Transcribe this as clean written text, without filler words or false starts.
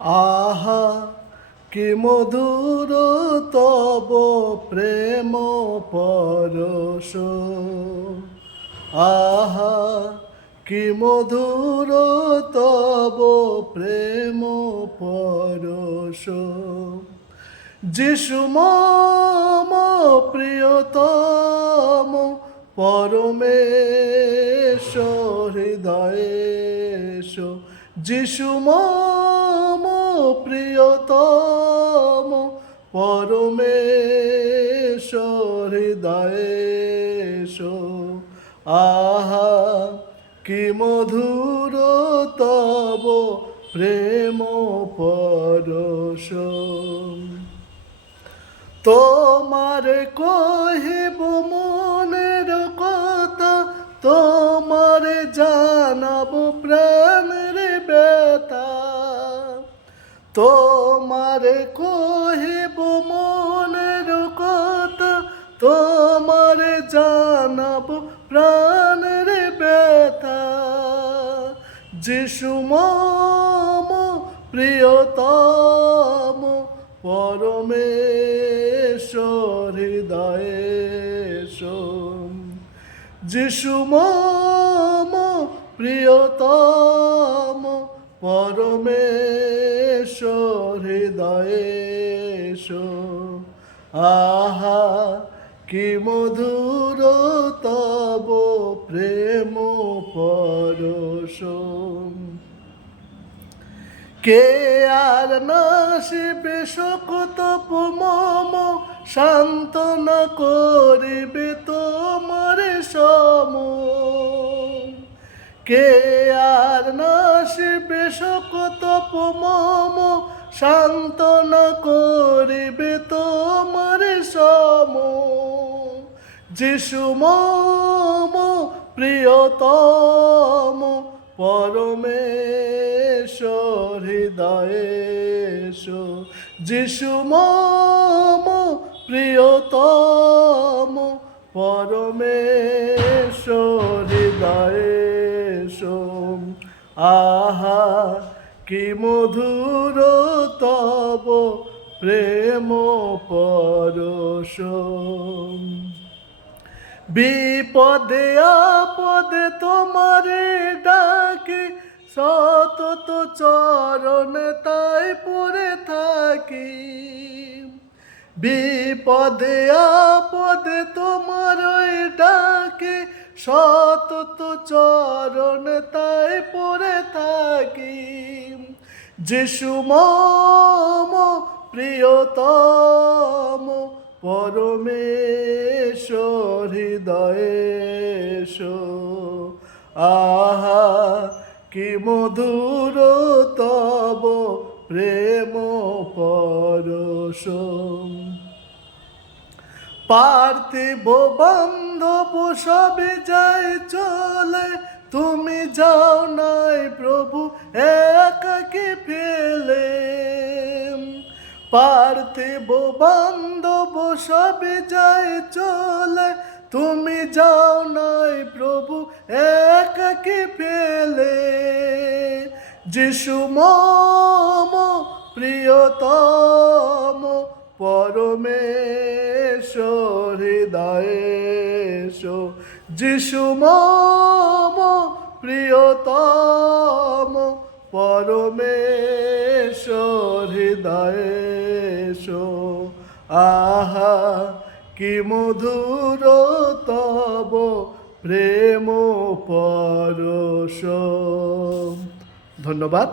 আহা কি মধুর তব প্রেম পরশ, আহা কি মধুর তব প্রেম পরশ। যিশু মম প্রিয়তম পরমেশ হৃদয়েশ, যিশু মম প্রিয়তম পরমেশ হৃদয়েশ। আহা কি মধুর তব প্রেম পরশ। তোমার কহিব মনের কথা, তোমার জানাব প্রাণের ব্যথা। তোমার কহিব মনের কথা, তোমার জানাব প্রাণের ব্যথা। যিশু মম প্রিয়তম পরমেশ হৃদয়েশ, যিশু মম প্রিয়তম পরমেশ হৃদয়েশ। আহা কি মধুর তব প্রেম পরশ। কে আর নাসিবে শোকত মম, সান্ত্বনা করিবে তোমার সম। কে আর নাসিবে শোকত মম, সান্ত্বনা করিবে তোমার সম। যিশু মম প্রিয়তম পরমেশ হৃদয়েশ, যিশু মম প্রিয়তম পরমেশ হৃদয়েশ। আহা কি মধুর তব প্রেম পরশ। বিপদে আপদে তোমারে ডাকি, সতত চরণে তাই পড়ে থাকি। বিপদে আপদে তোমার ডাকি, সতত চরণে তাই পড়ে থাকি। যিশু মম প্রিয়তম পরমেশ হৃদয়েশ। আহা কি মধুর তব প্রেম পরশ। পার্থিব বান্ধব সবে যায় চলে, তুমি যাও নাই প্রভু একাকী ফেলে। পার্থিব বান্ধব সবে যায় চলে, তুমি যাও নাই প্রভু একাকী ফেলে। যিশু মম প্রিয়তম পরমেশ হৃদয়েশ, যিশু মম প্রিয়তম পরমেশ হৃদয়েশ। আহা কি মধুর তব প্রেম পরশ। ধন্যবাদ।